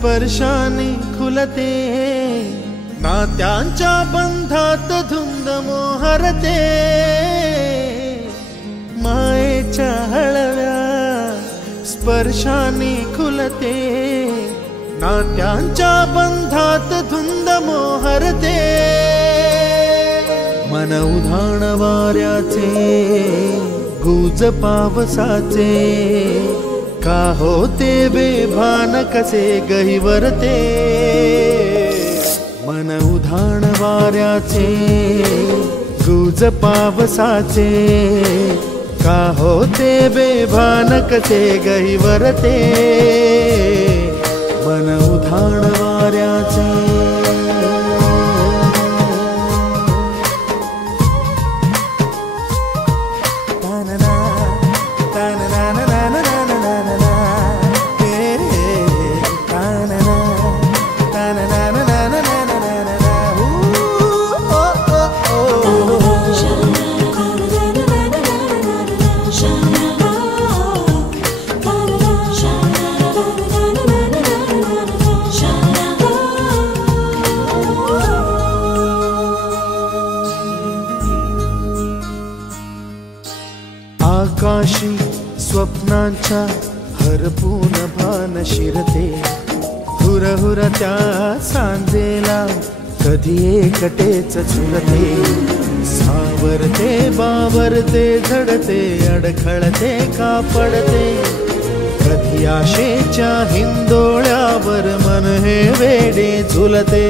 स्पर्शाने खुलते, नात्यांच्या बंधात धुंद मोहरते, मायेच्या हळव्या स्पर्शाने खुलते, नात्यांच्या बंधात धुंद मोहरते, मन उधाण वाऱ्याचे गुज पावसाचे, का होते बेभान कसे गहिवरते, मन उधाण वाऱ्याचे गुज पावसाचे, का होते बेभान कसे गहिवरते, मन उधाण वाऱ्याचे। आकाशी स्वप्नांच्या हरपून भान शिरते, हुरहुर त्या सांजेला कधी एकटेच झुलते, सावरते बावरते झडते, अडखळते का पडते, कधी आशेच्या हिंदोळ्यावर मन हे वेडे झुलते,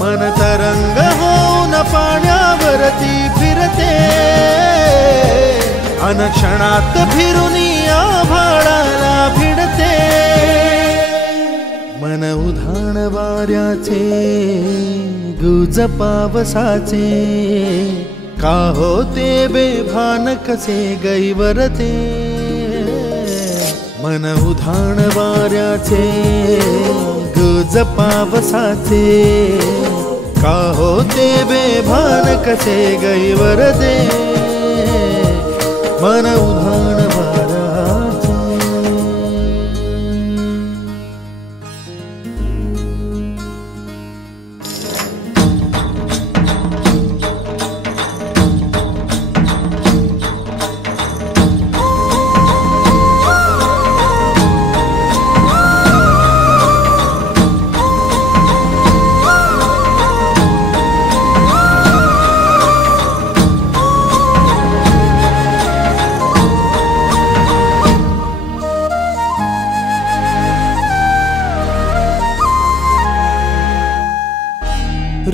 मन तरंग होऊन पाण्यावरती फिरते, अनक्षणात फिरून आभाळाला भिडते, मन उधाण वाऱ्याचे गुज पावसाचे, का होते बेभान कसे गहिवरते, मन उधाण वाऱ्याचे गुज पावसाचे, का होते बेभान कसे गहिवरते, मन उधाण वाऱ्याचे।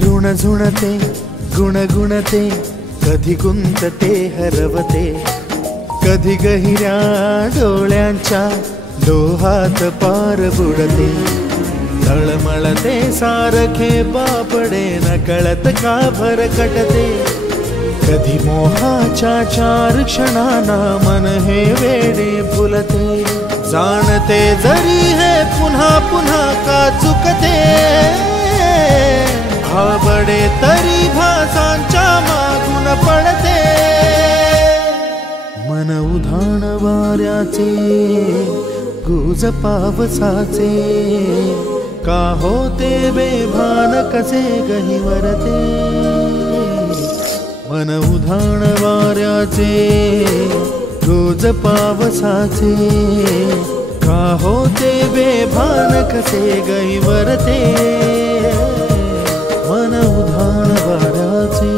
ऋण झुणते गुणगुणते, कधी गुंतते हरवते, कधी गहिऱ्या डोळ्यांच्या डोहात पार बुडते, तळमळते सारखे बापडे नकळत का भरकटते, कधी मोहाच्या चार क्षणांना मन हे वेडे फुलते, जाणते जरी हे पुन्हा पुन्हा का चुकते, भाबडे तरी भासांच्या मागून पडते, मन उधाण वाऱ्याचे गुज पावसाचे, का होते बेभान कसे गहिवरते, मन उधाण वाऱ्याचे गुज पावसाचे, का होते बेभान कसे गहिवरते, मन उधाण वाऱ्याचे।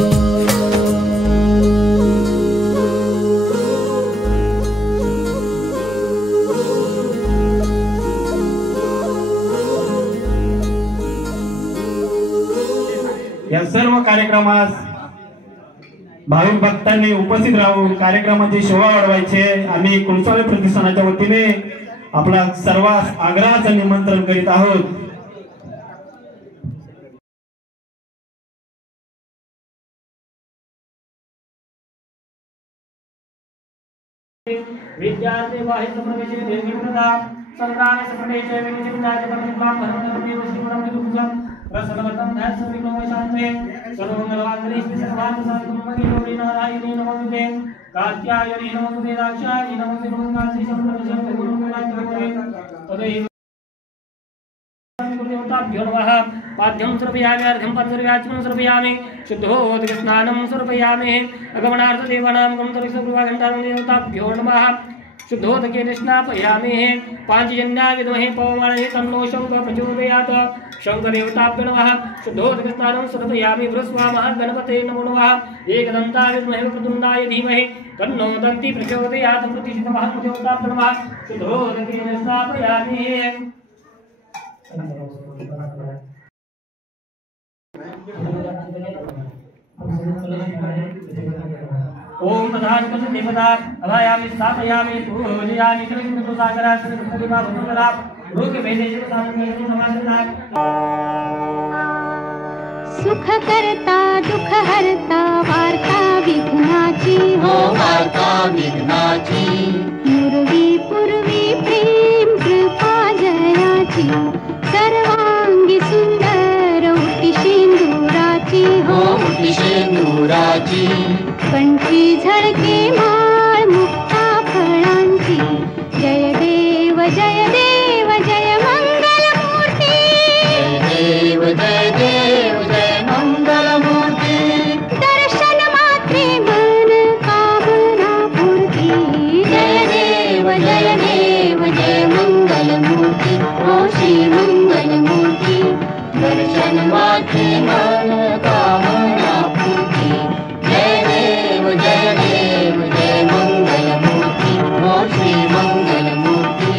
या सर्व कार्यक्रमास भाविक भक्तांनी उपस्थित राहून कार्यक्रमाची शोभा वाढवायचे आम्ही कुलस्वामी प्रतिष्ठानाच्या वतीने आपला सर्वांस आग्रहाचं निमंत्रण करीत आहोत। विद्यार्थी वाहित प्रवेश देवी प्रदान संग्राम संदेश विनिमय विद्यार्थी परमेश्वर धर्मदेव श्रीमंत दुर्गम रसनवतम ध्यान सर्विनो शांते सर्वमंगलवांगले श्री सर्वार्थ साधुमति गौरी नारायणी नमोस्तुते कात्यायनी नमोस्तुते दाक्षायणी नमोस्तुते मंगल श्री शंकर गुरु गुरुनाथ तदैव देवताभ्यो नमः पाद्यं समर्पयामि अर्घ्यं पादसर्व्याचमनं समर्पयामि शुद्धोदकस्नानं समर्पयामि अगमनार्थ देवानां गमतरिसर्वघण्टां देवताभ्यो नमः शुद्धोदकेन स्नापयामि पांचजन्याय विद्महे पवमानहे तन्नो शंकर प्रचोदयात् शंकरदेवताभ्यो नमः शुद्धोदकस्नानं समर्पयामि वृस्वामः गणपते नमो नमः एकदन्ताय विद्महे वक्रतुण्डाय धीमहि तन्नो दन्ति प्रचोदयात् प्रतिष्ठितमः देवताभ्यो नमः शुद्धोदकेन स्नापयामि ओम प्रधान कुछ देवता अभायामि स्थापयामि पूजयामि कृष्ण सागरा प्रतिमा भूतला रोग वेदे सामने समासना सुख करता दुख हरता वार्ता विघ्नाची हो वार्ता विघ्नाची मुरवी पूर्वी प्रेम कृपा जयाची सर्वांगी सुंदर उटी शेंदुराची हो उटी शेंदुराची कंठी झळके माळ मुक्ता फळांची जय देव जय देव जय मंगल मूर्ती जय देव जय मंगल मूर्ती दर्शन मात्रे मन कामना पूर्ती जय देव जय मंगल मूर्ती ओ श्री मंगल मूर्ती दर्शन मात्रे मन कामना पूर्ती जय मंगल मूर्ति ओ श्री मंगल मूर्ति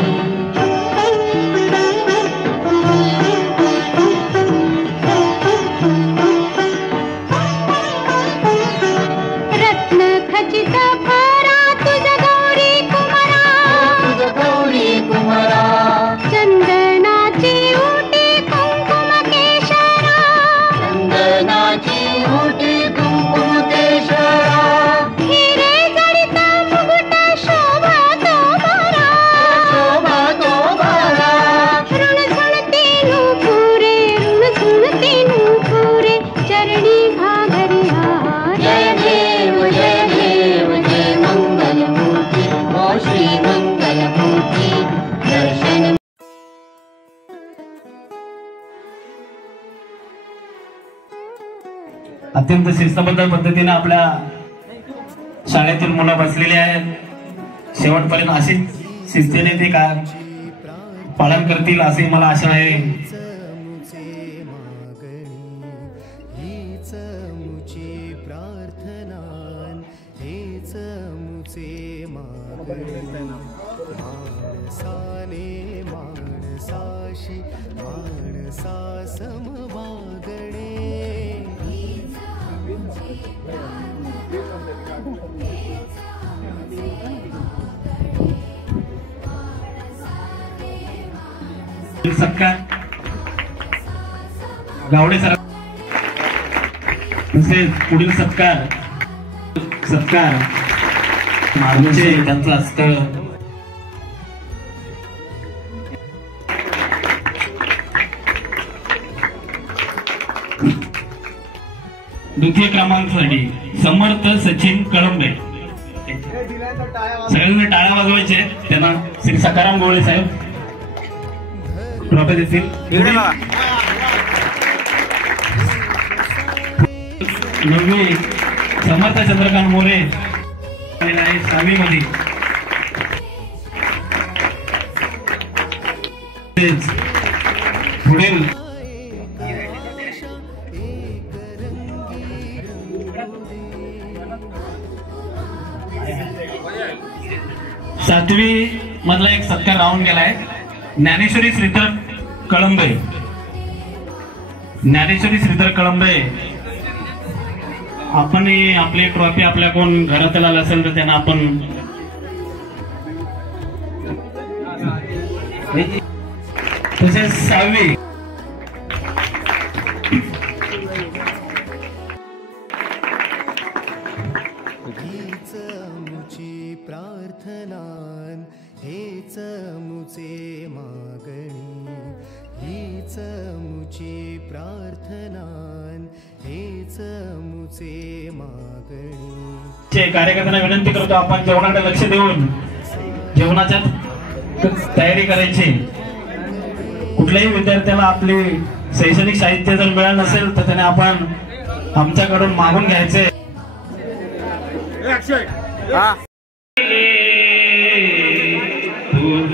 रत्न खचित फरा तुझ गौरी कुमारा चंदनाची उटी कुंकुम केशरा चंदनाची उटी कुंकुम केशरा अत्यंत शिस्तबद्ध पद्धतीने आपल्या शाळेतील मुलं बसलेली आहेत शेवटपर्यंत अशी शिस्तीने ते का पालन करतील असे मला आशा आहे सत्कार गावडे सर तसेच पुढील सत्कार मार्गचे त्यांचं असतं द्वितीय क्रमांकासाठी समर्थ सचिन कळंबे सगळ्यांनी टाळ्या वाजवायचे त्यांना श्री सकाराम गोळे साहेब ट्रॉफी देतील नववी समर्थ चंद्रकांत मोरे आहे 6वी मध्ये पुढील सातवी मधला एक सत्कार राहून गेलाय ज्ञानेश्वरी श्रीधर कळंबे आपण आपली ट्रॉफी आपल्या कोण घरात आला असेल तर त्यांना आपण तसेच 6वी हेच मुचे मागणी हीच मुची प्रार्थनान हेच मुचे मागणी कार्यकर्त्यांना विनंती करतो आपण जेवणाकडे लक्ष देऊन जेवणाच्या तयारी करायची कुठल्याही विद्यार्थ्याला आपली शैक्षणिक साहित्य जर मिळालं नसेल तर त्याने आपण आमच्याकडून मागून घ्यायचे.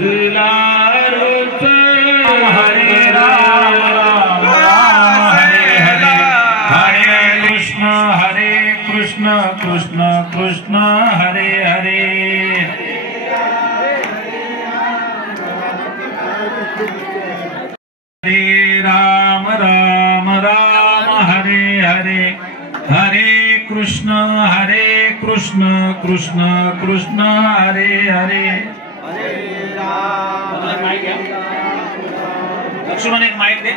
हरे राम राम राम हरे हरे, हरे कृष्ण कृष्ण कृष्ण हरे हरे. हरे राम राम राम हरे हरे, हरे कृष्ण कृष्ण कृष्ण हरे हरे. लक्ष्मण एक माइक दे.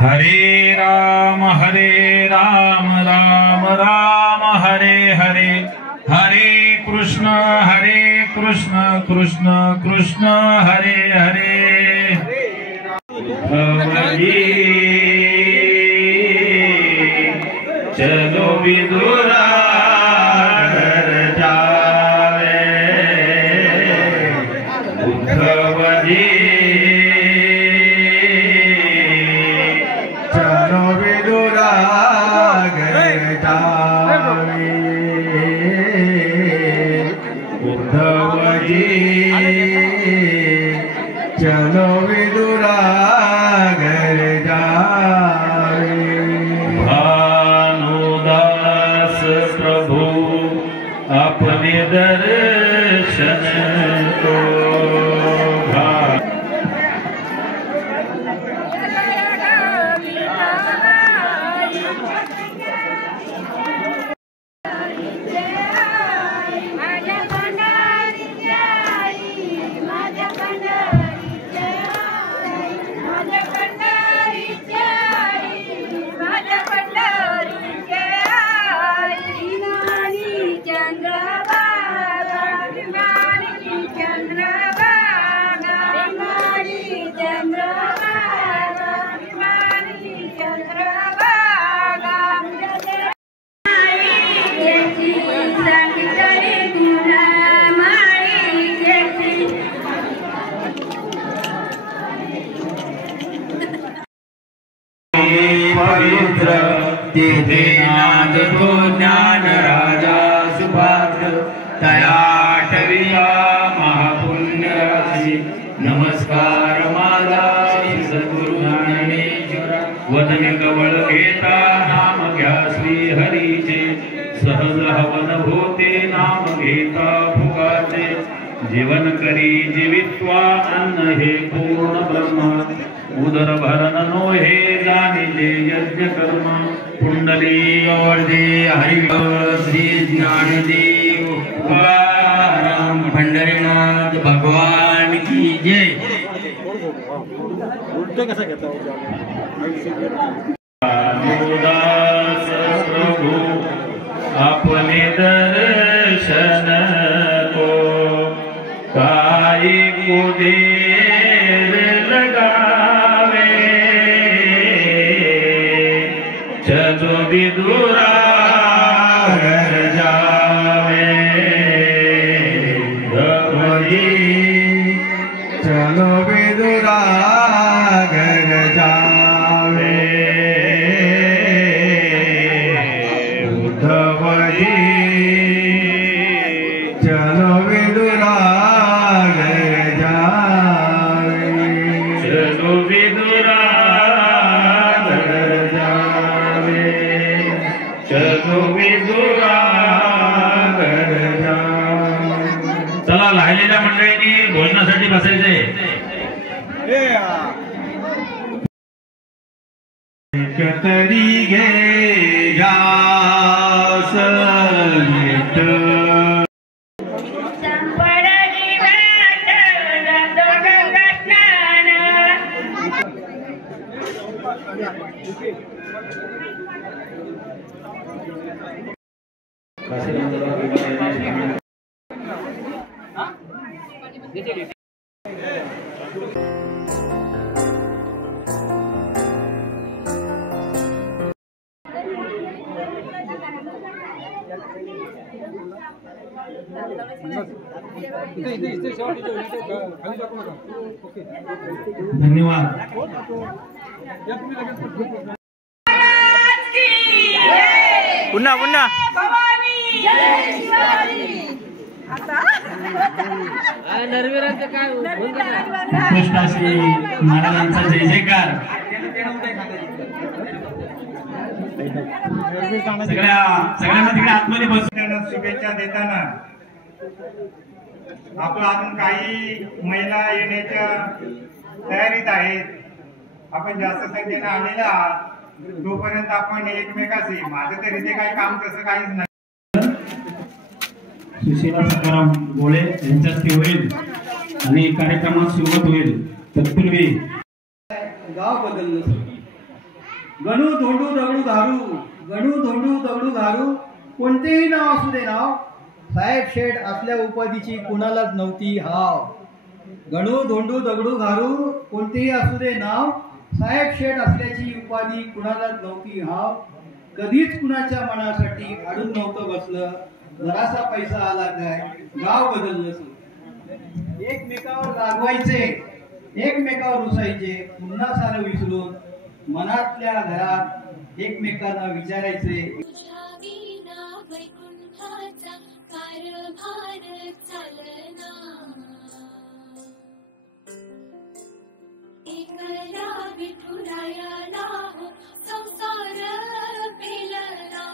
हरे राम राम राम हरे हरे, हरे कृष्ण कृष्ण कृष्ण हरे हरे. चलो विदुरा घर जावे, उद्धव जी चलो विदुरा घर जावे, उद्धव जी चलो विदुरा घर जावे. भानुदास प्रभु अपने दर्शन को पवित्र तिथे नाद तो ज्ञान राजा सुपात्र, तया ठविया महापुण्य राशी. नमस्कार माझा सद्गुरु ज्ञानेश्वर, वदने कवळ घेता नाम घ्या श्री हरीचे. सहज हवन होते नाम घेता फुगाचे, जीवन करी जीवित्वा अन्न हे पूर्ण ब्रह्म. उदर भरण नो हे जानिले यज्ञ कर्म. कुंडली गौरदे हरि श्री ज्ञानदेव तुकाराम पंढरीनाथ भगवान की जय. भानुदास प्रभु अपने दर्शन को काई को देर लगावे, चलो विदुरा घर जावे. चलो विदुरा घर जावे, उद्धव जी चलो विदुरा घर जावे. चलो विदुरा घर जावे, चलो विदुरा घर जावे. चला राहिलेल्या मंडळींनी भोजनासाठी बसायचंय. तरी घे जास नीट. धन्यवाद. पुन्हा पुन्हा कृष्णाश्री महाराजांचा जय जयकार. सगळ्यांना तिकडे आतमध्ये बसून शुभेच्छा देताना आपला अजून काही महिला येण्याच्या तयारीत आहेत. आपण जास्त संख्येने आलेला आहात. तोपर्यंत आपण एकमेकाशी माझं तरी ते काही काम तसं काहीच नाही. सुशीला सकाराम गोळे यांच्या हस्ते होईल आणि कार्यक्रमात सुरुवात होईल. तत्पूर्वी गाव बदललं. गणू धोंडू दगडू धारू, गणू धोंडू दगडू धारू, कोणतेही नाव असू दे नाव, साहेब शेठ असल्या उपाधीची कुणालाच नव्हती हाव. गणू धोंडू दगडू घारू, कोणतेही असू दे नाव, साहेब शेठ असल्याची उपाधी कुणालाच नव्हती हाव. कधीच कुणाच्या मनासाठी अडून नव्हतं बसलं. जरासा पैसा आला काय गाव बदललं. एकमेकावर रागवायचे, एकमेकावर रुसायचे, पुन्हा सारं विसरून मनातल्या घरात एकमेकांना विचारायचे. तुझ्या विना वैकुंठाचा कारभार चालना. एकल्या विठुरायाला हो संसार पेलना.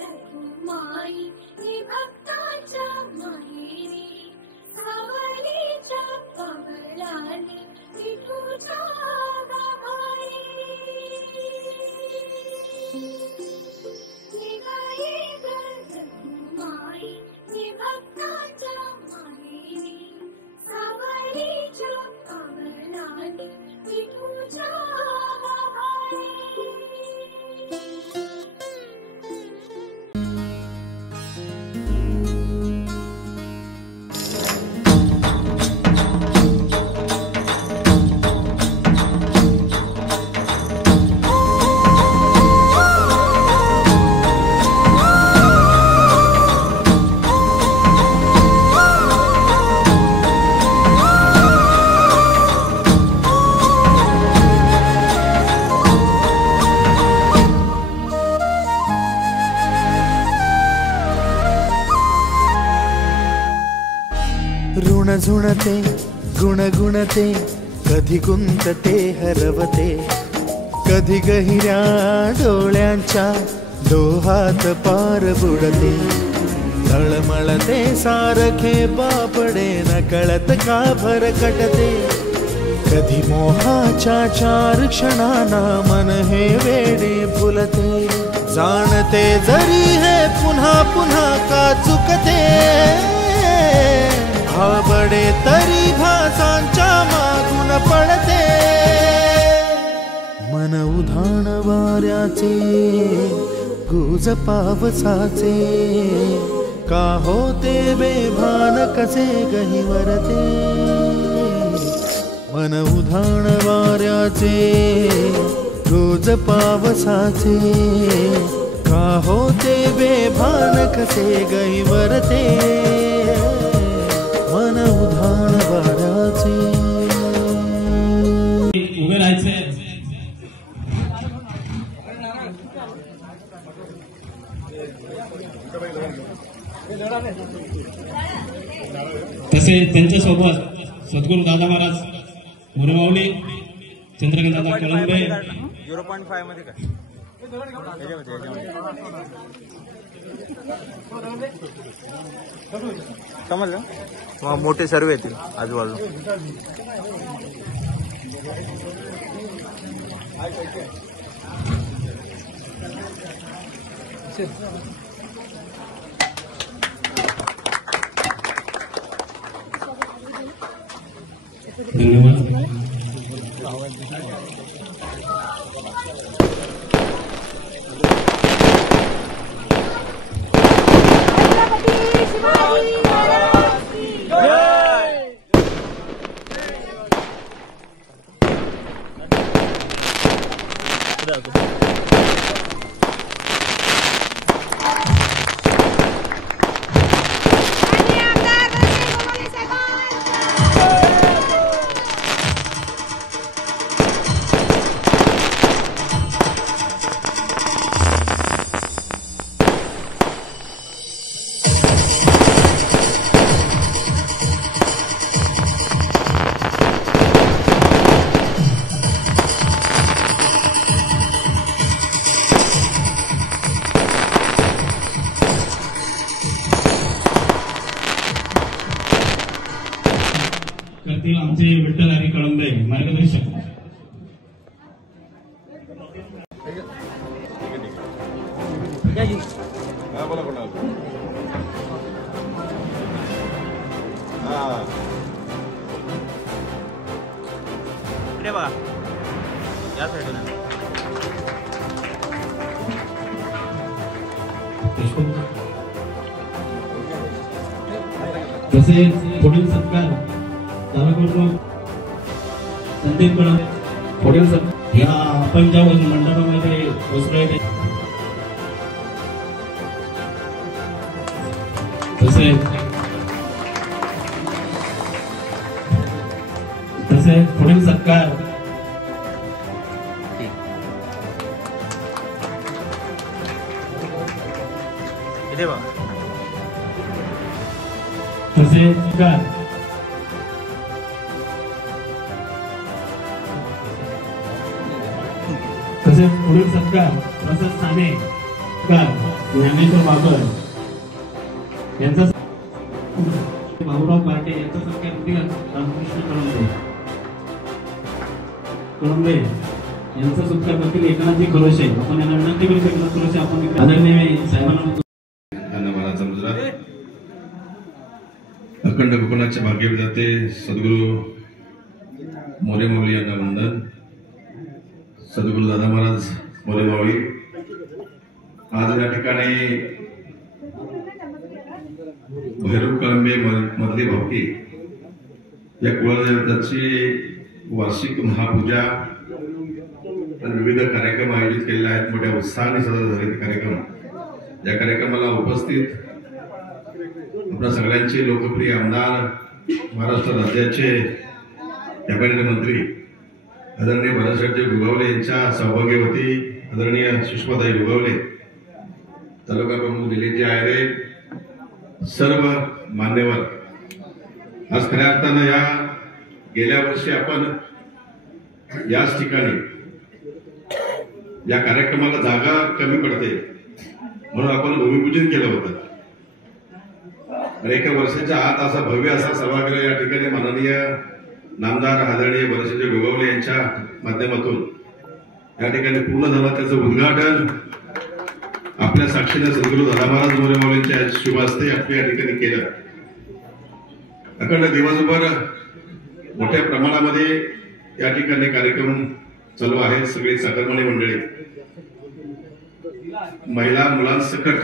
रघुमाई ही भक्ताच्या माहेरी, सावरीच्या कमलाने विठुच्या गाभारी. रघुमाई ही भक्ताच्या माहेरी, सावरीच्या कमलाने विठुच्या गाभारी. ऋण झुणते गुणगुणते, कधी गुंतते हरवते, कधी गहिऱ्या डोळ्यांच्या डोहात पार बुडते. तळमळते सारखे बापडे, नकळत का भरकटते. कधी मोहाच्या चार क्षणांना मन हे वेडे फुलते. जाणते जरी हे पुन्हा पुन्हा का चुकते, बडे तरी भासांच्या मागून पडते. मन उधाण वाऱ्याचे, गुज पावसाचे, का होते बेभान कसे गहिवरते. मन उधाण वाऱ्याचे, गुज पावसाचे, का होते बेभान कसे गहिवरते. मन उधाण वाऱ्याचे. उभे राहायचे. तसे त्यांच्यासोबत सद्गुरू दादा महाराज मुरमावली, चंद्रकांत दादा कळंबे, 0.5 मध्ये काय समजलं. मग मोठे सर्व येतील आजूबाजूला. धन्यवाद. छत्रपती शिवाजी महाराज की जय. करतील आमचे विठ्ठल हरी कळंबे मार्गदर्शक. इकडे बघा या साईडला. तसेच पुढील सत्कार करतो संदीप कळंबे. पुढील सत्कार या आपण ज्या मंडपामध्ये बसलोय तसेच पुढील सत्कार इथे बघा. तसेच सत्कार तसेच पुढील सत्कार प्रसाद साने ज्ञानेश्वर बाबर यांचा भाऊराव पार्टे यांचा सत्कार रामकृष्ण कळंबे यांचा सत्कार करतील एकनाथजी खरोशे. आपण यांना विनंती करू एकनाथ खरोशे आपण आदरणीय साहेबांना. अखंड कोकणाचे भाग्यविधाते सद्गुरू मोरे माऊली यांना वंदन. सद्गुरू दादा महाराज मोरे माऊली आज या ठिकाणी भैरव कळंबे मधली भावकी या कुलदेवताची वार्षिक महापूजा आणि विविध कार्यक्रम आयोजित केलेले आहेत. मोठ्या उत्साहाने साजरा झालेले कार्यक्रम. या कार्यक्रमाला उपस्थित आपल्या सगळ्यांचे लोकप्रिय आमदार महाराष्ट्र राज्याचे कॅबिनेट मंत्री आदरणीय भरतशेठजी गोगावले यांच्या सौभाग्यवती आदरणीय सुषमाताई गोगावले, तालुका प्रमुख दिलीपजी आयरे, सर्व मान्यवर. आज खऱ्या अर्थानं या गेल्या वर्षी आपण याच ठिकाणी या कार्यक्रमाला जागा कमी पडते म्हणून आपण भूमिपूजन केलं होतं. आणि एका वर्षाच्या आत असा भव्य असा सभागृह या ठिकाणी माननीय नामदार आदरणीय भरतशेठजी गोगावले यांच्या माध्यमातून या ठिकाणी पूर्ण झालं. त्याचं उद्घाटन आपल्या साक्षीने सद्गुरू दादा महाराज मोरे माऊलींच्या शुभ हस्ते आपण या ठिकाणी केलं. अखंड दिवसभर मोठ्या प्रमाणामध्ये या ठिकाणी कार्यक्रम चालू आहेत. सगळी चाकरमानी मंडळी, महिला मुलांसकट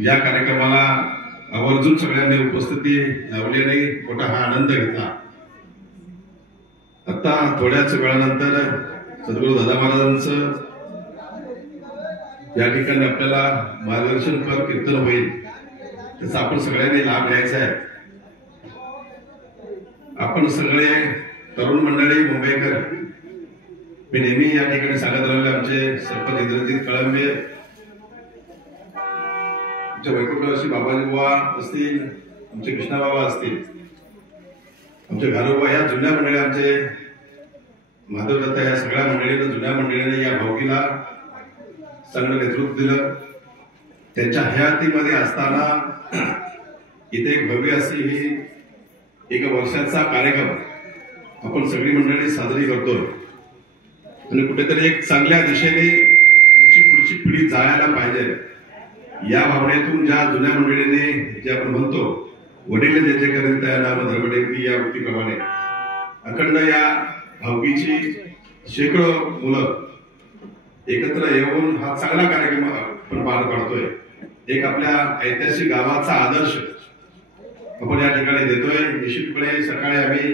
या कार्यक्रमाला आवर्जून सगळ्यांनी उपस्थिती लावल्याने मोठा हा आनंद घेतला. आता थोड्याच वेळानंतर सद्गुरू दादा महाराजांचं या ठिकाणी आपल्याला मार्गदर्शनपर कीर्तन होईल. त्याचा आपण सगळ्यांनी लाभ घ्यायचा आहे. आपण सगळे तरुण मंडळी मुंबईकर, मी नेहमी या ठिकाणी सांगत राहिले, आमचे सरपंच इंद्रजित कळंबे, आमचे वैकुंठवासी बाबाजी बुवा असतील, आमचे कृष्णा बाबा असतील, आमचे घारोबा, या जुन्या मंडळी, आमचे माधव दत्ता, या सगळ्या मंडळीनं, जुन्या मंडळीने या भावकीला चांगलं नेतृत्व दिलं. त्यांच्या हयातीमध्ये असताना इथे एक भव्य अशी ही एक वर्षाचा कार्यक्रम आपण सगळी मंडळी साजरी करतोय. आणि कुठेतरी एक चांगल्या दिशेने पुढची पिढी जायला पाहिजे या भावनेतून ज्या जुन्या मंडळीने, जे आपण म्हणतो वडील ज्याचे करेल त्या नाम धर्मडेती, या वृत्तीप्रमाणे अखंड या भावकीची शेकडो मुलं एकत्र येऊन हा चांगला कार्यक्रम आपण पार पाडतोय. एक आपल्या ऐतिहासिक गावाचा आदर्श आपण या ठिकाणी देतोय. निश्चितपणे सकाळी आम्ही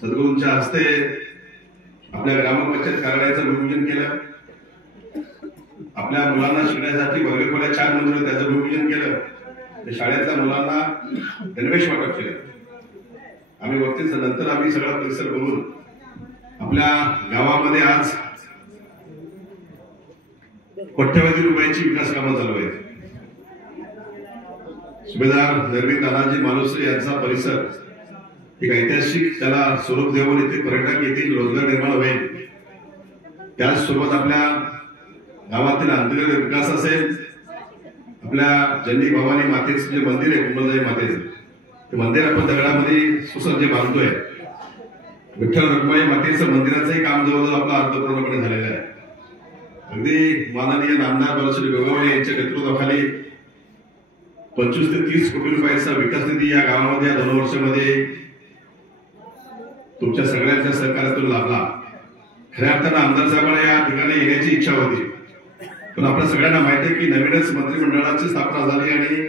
सद्गुरूंच्या हस्ते आपल्या ग्रामपंचायत कार्यालयाचं भूमिपूजन केलं. आपल्या मुलांना शिकण्यासाठी वर्गखोल्या 4 मंजूर त्याचं भूमिपूजन केलं. शाळेतल्या मुलांना गणवेश वाटप केलं. आम्ही वक्तीच नंतर आम्ही सगळा परिसर बघून आपल्या गावामध्ये आज कोट्यवधी रुपयाची विकास कामं चालू आहेत. सुभेदार नरवी तानाजी मालुसरे यांचा परिसर एक ऐतिहासिक त्याला स्वरूप देऊन इथे पर्यटक येतील, रोजगार निर्माण होईल. त्याचसोबत आपल्या गावातील अंतर्गत विकास असेल. आपल्या जन्नी भवानी मातेचं जे मंदिर आहे कुंभलदेवी मातेचं ते मंदिर आपण दगडामध्ये सुसज्ज बांधतोय. विठ्ठल रखुमाई मातेचं मंदिराचंही काम जवळजवळ आपला अर्थपूर्णपणे झालेलं आहे. अगदी माननीय नामदार बाळासाहेब गोगावले यांच्या नेतृत्वाखाली 25 ते 30 कोटी रुपयाचा विकास निधी या गावामध्ये या 2 वर्षामध्ये तुमच्या सगळ्यांच्या सहकार्यातून लाभला. खऱ्या अर्थानं आमदार साहेबांना या ठिकाणी येण्याची इच्छा होती, पण आपल्या सगळ्यांना माहिती आहे की नवीनच मंत्रिमंडळाची स्थापना झाली आणि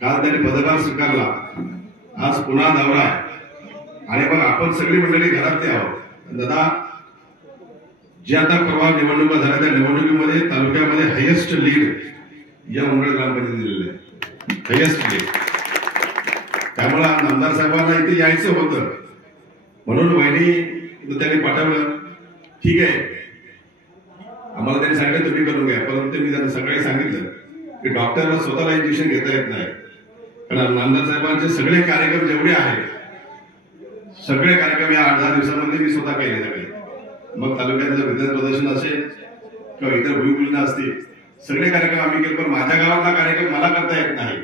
काल त्यांनी पदभार स्वीकारला. आज पुन्हा दौरा आहे आणि मग आपण सगळी मंडळी घरातली आहोत. दादा, जे आता परवा निवडणुका झाल्या त्या निवडणुकीमध्ये तालुक्यामध्ये हायेस्ट लीड या मंगळ ग्रामपंचायतीने दिलेलं आहे. Highest lead. त्यामुळे आमदार साहेबांना इथे यायचं होतं म्हणून वहिनी त्यांनी पाठवलं. ठीक आहे, आम्हाला त्यांनी सांगितलं तुम्ही करून घ्या, परंतु मी त्यांना सकाळी सांगितलं की डॉक्टरला स्वतःला इंजेक्शन घेता येत नाही. कारण आमदार साहेबांचे सगळे कार्यक्रम जेवढे आहेत सगळे कार्यक्रम या 8-10 दिवसांमध्ये मी स्वतः केले सगळे. मग तालुक्यातलं विद्यार्थी प्रदर्शन असेल किंवा इतर भूमिपूजन असतील सगळे कार्यक्रम आम्ही केले. पण माझ्या गावातला कार्यक्रम मला करता येत नाही,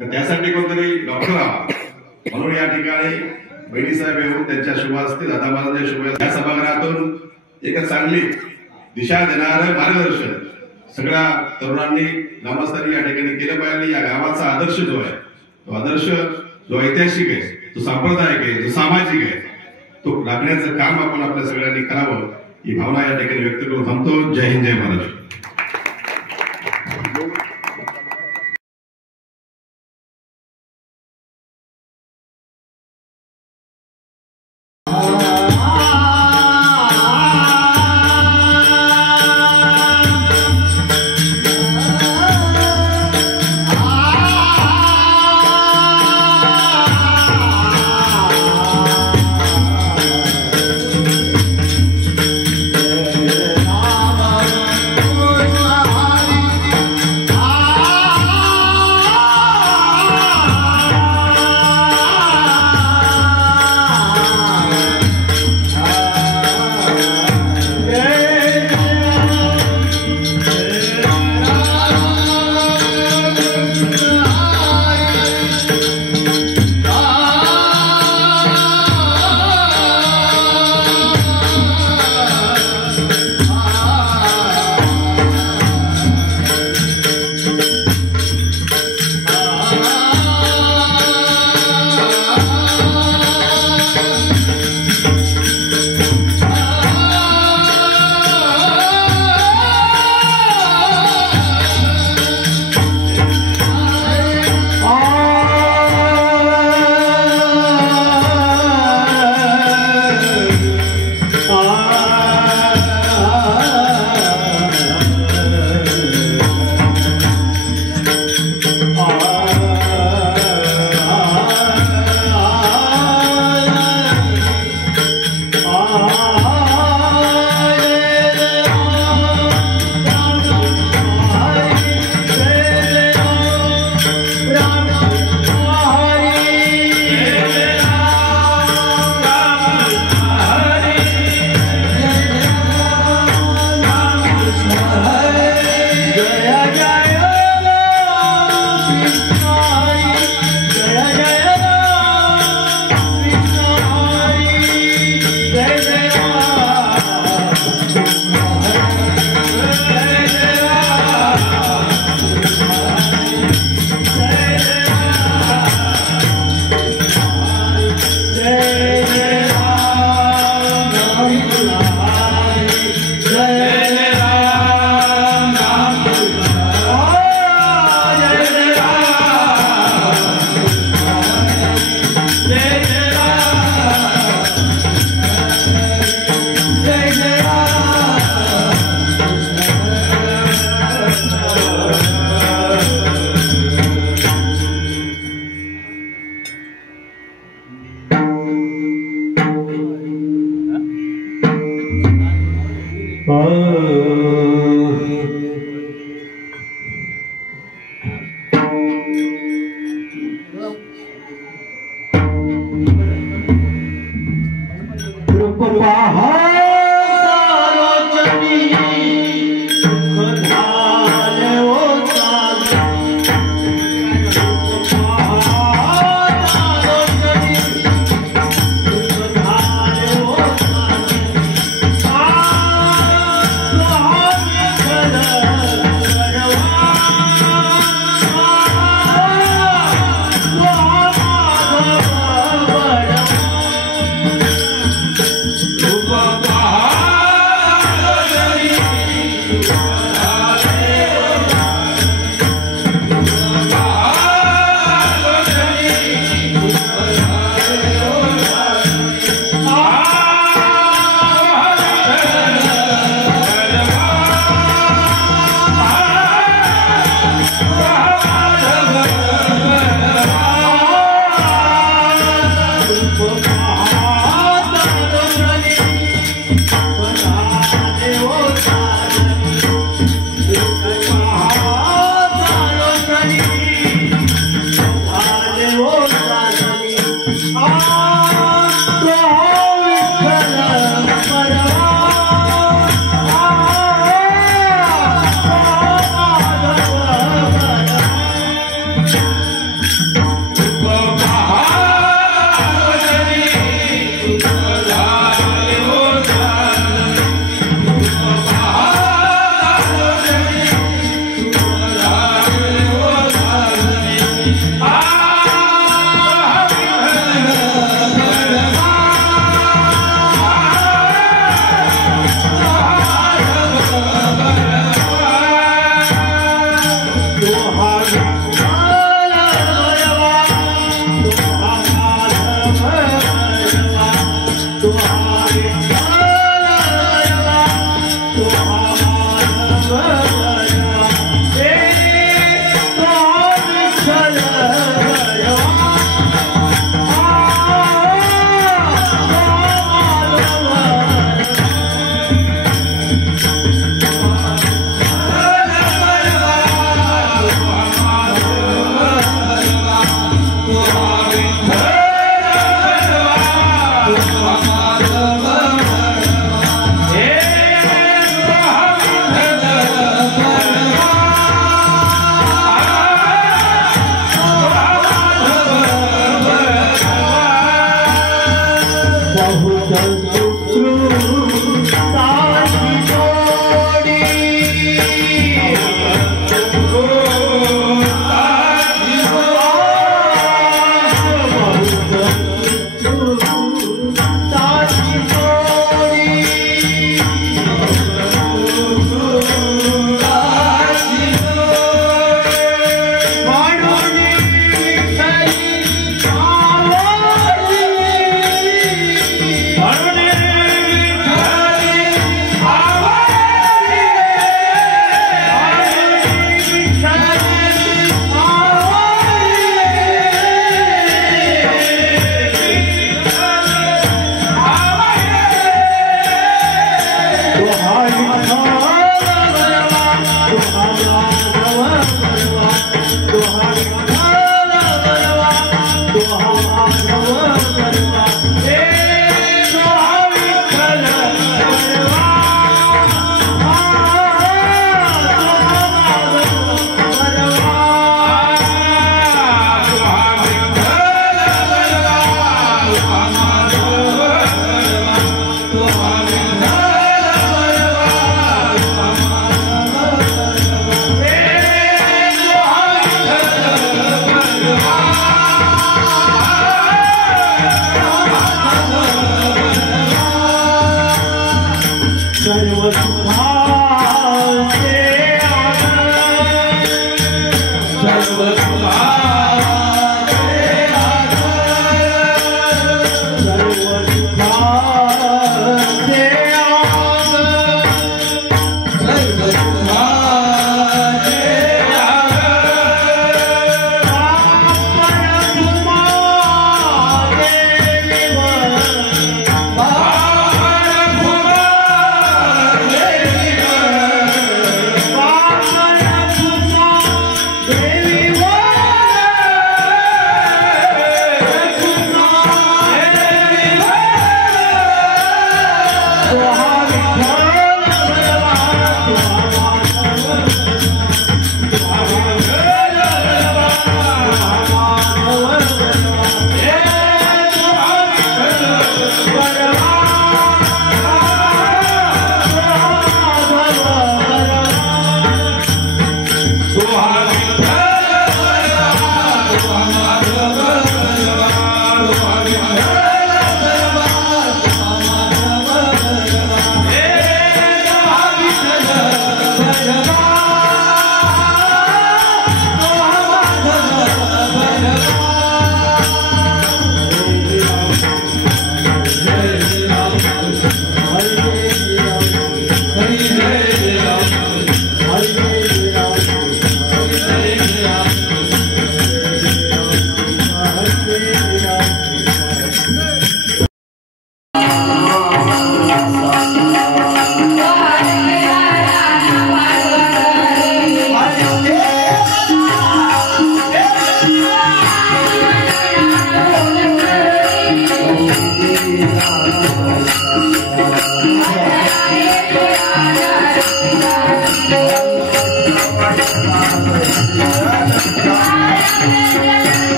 तर त्यासाठी कोणतरी डॉक्टर हवा. म्हणून या ठिकाणी बहिणी साहेब येऊन त्यांच्या शुभ हस्ते दादा महाराजांच्या शुभ या सभागृहातून एक चांगली दिशा देणारं मार्गदर्शन सगळ्या तरुणांनी ग्रामस्थांनी या ठिकाणी केलं पाहिजे. या गावाचा आदर्श जो आहे तो आदर्श जो ऐतिहासिक आहे, जो सांप्रदायिक आहे, जो सामाजिक आहे, तो राखण्याचं काम आपण आपल्या सगळ्यांनी करावं ही भावना या ठिकाणी व्यक्त करून थांबतो. जय हिंद, जय महाराष्ट्र. Yeah.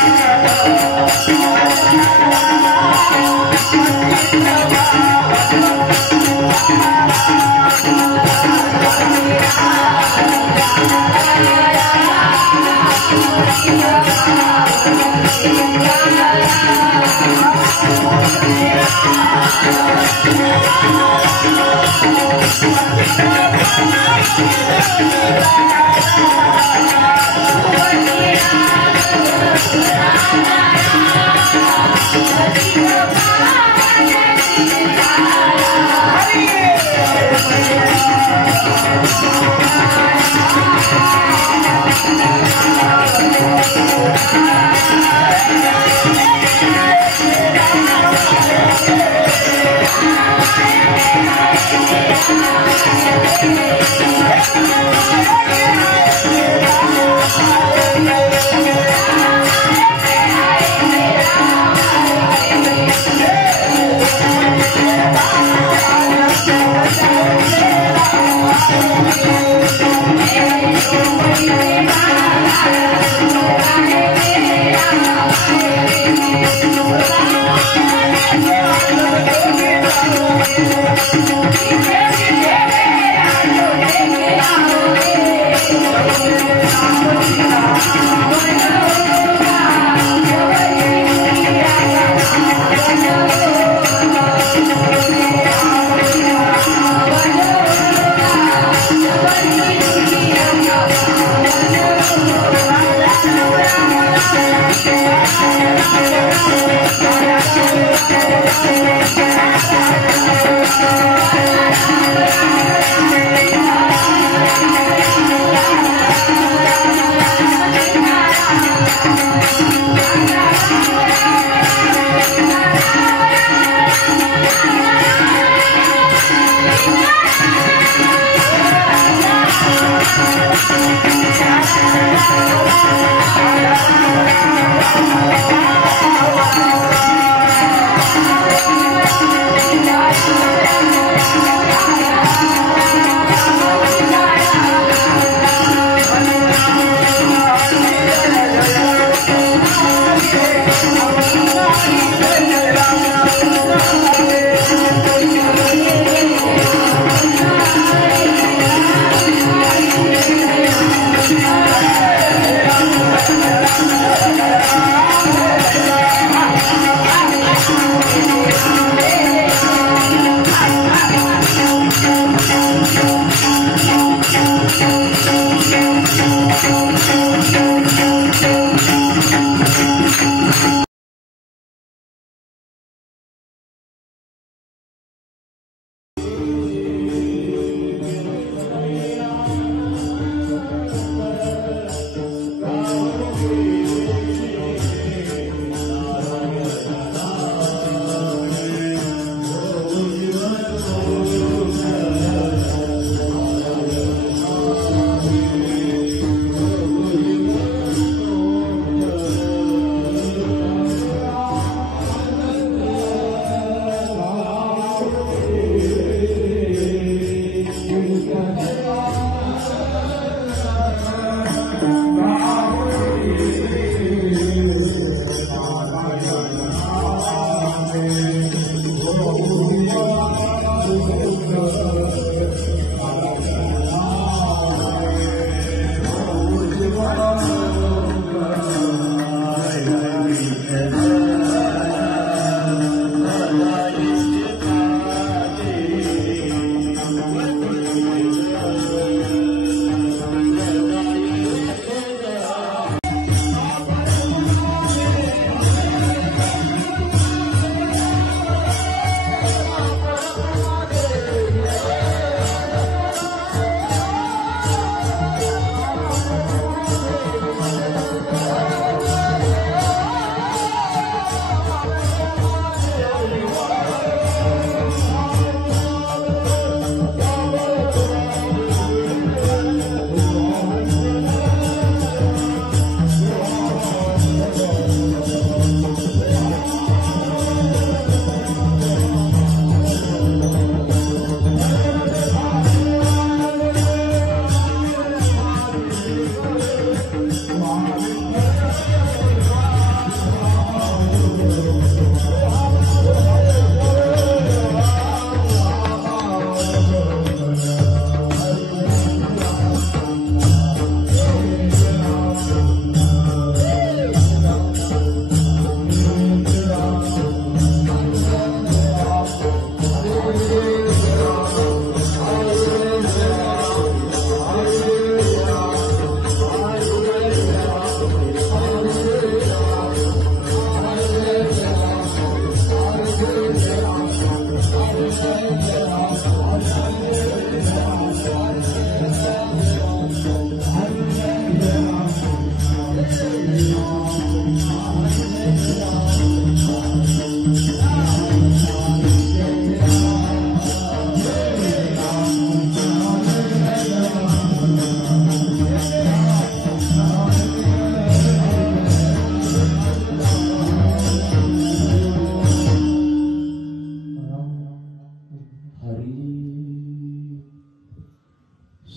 Thank you.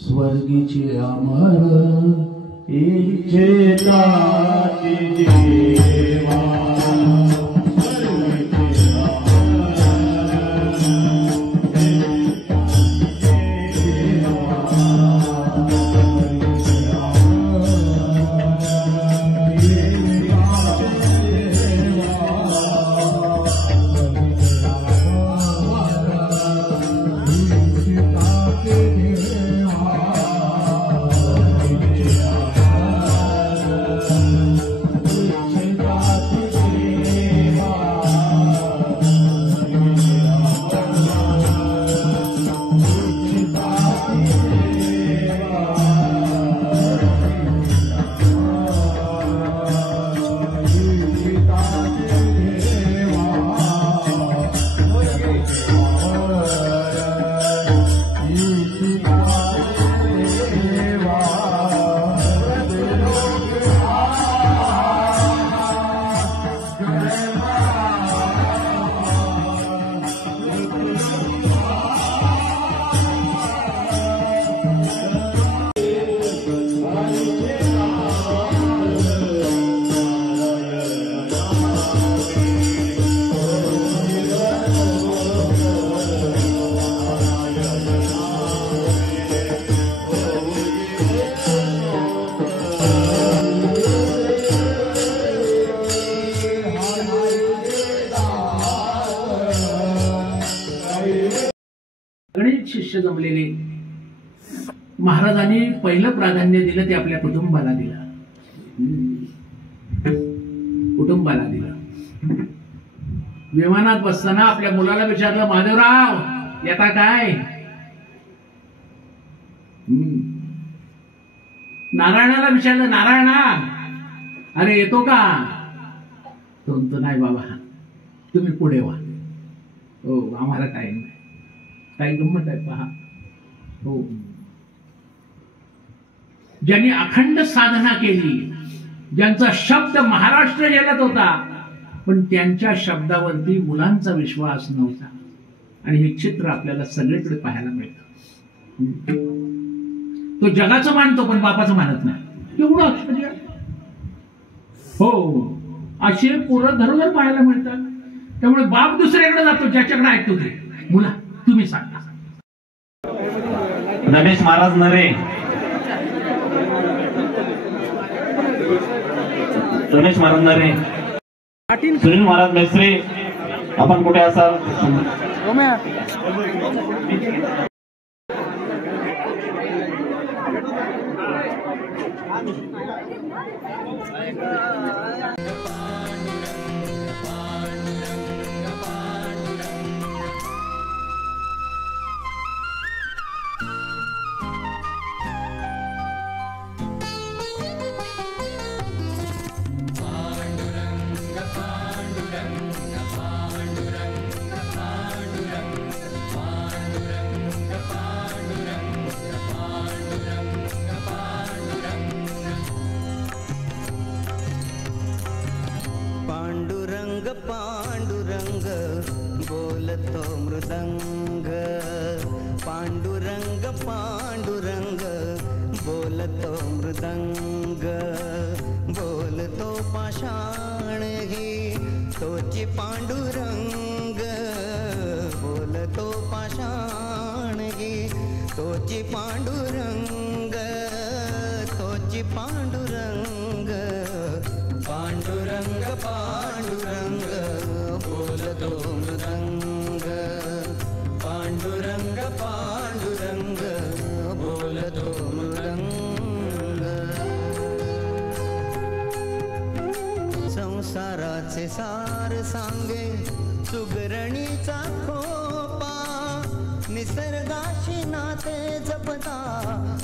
स्वर्गीचे अमर इच्छेतात देवा गणित शिष्य जमलेले महाराजांनी पहिलं प्राधान्य दिलं ते आपल्या कुटुंबाला दिलं. कुटुंबाला दिलं. विमानात बसताना आपल्या मुलाला विचारलं, महादेवराव येता काय? नारायणाला विचारलं, नारायणा अरे येतो का? तो म्हणतो नाही बाबा तुम्ही पुढे व्हा. हो आम्हाला टाइम नाही. काही गंमत आहे पहा. हो ज्यांनी अखंड साधना केली, ज्यांचा शब्द महाराष्ट्र झेलत होता, पण त्यांच्या शब्दावरती मुलांचा विश्वास नव्हता. आणि हे चित्र आपल्याला सगळीकडे पाहायला मिळतं. तो जगाचं मानतो पण बापाचं मानत नाही. एवढं आश्चर्य. हो असे पोरं घरोघर पाहायला मिळतात. त्यामुळे बाप दुसऱ्याकडे जातो ज्याच्याकडे ऐकतो ते. मुला तुम्ही सांगा. रमेश महाराज नरे, रमेश महाराज नरे, सुनील महाराज मेस्त्री, आपण कुठे असाल? पांडुरंग पांडुरंग बोलतो मृदंग. पांडुरंग पांडुरंग बोलतो मृदंग. बोलतो पाषाण ही तोची पांडुरंग बोलतो पाषाणगी तोची पांडुरंग तोची पांडुरंग पांडुरंग पांडुरंग बोलतो मृदंग पांडुरंग पांडुरंग बोलतो मृदंग संसाराचे सार सांगे सुगरणीचा खोपा निसर्गाशी नाते जपता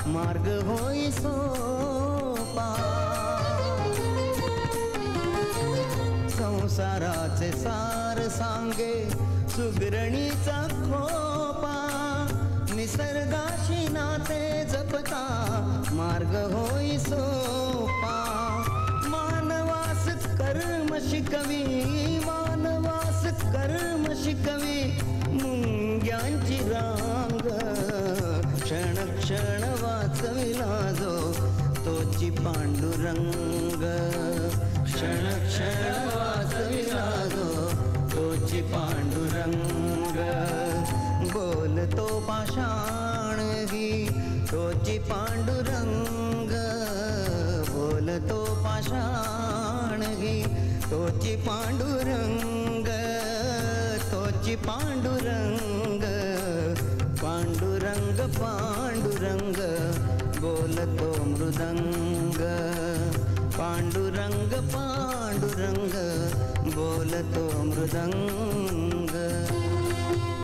मार्ग होई सोपा संसाराचे सार सांगे सुगरणीचा खोपा निसर्गाशी नाते जपता मार्ग होई सोपा मानवास कर्म शिकवी मानवास कर्म शिकवी मुंग्यांची रांग क्षण क्षण वाचविला जो तोची पांडुरंग क्षण क्षण वाचविला जो तोची पांडुरंग बोलतो पाषाणगी तोची पांडुरंग बोलतो पाषाणगी तोची पांडुरंग तोची पांडुरंग पांडुरंग पांडुरंग बोलतो मृदंग पांडुरंग पांडुरंग बोलतो मृदंग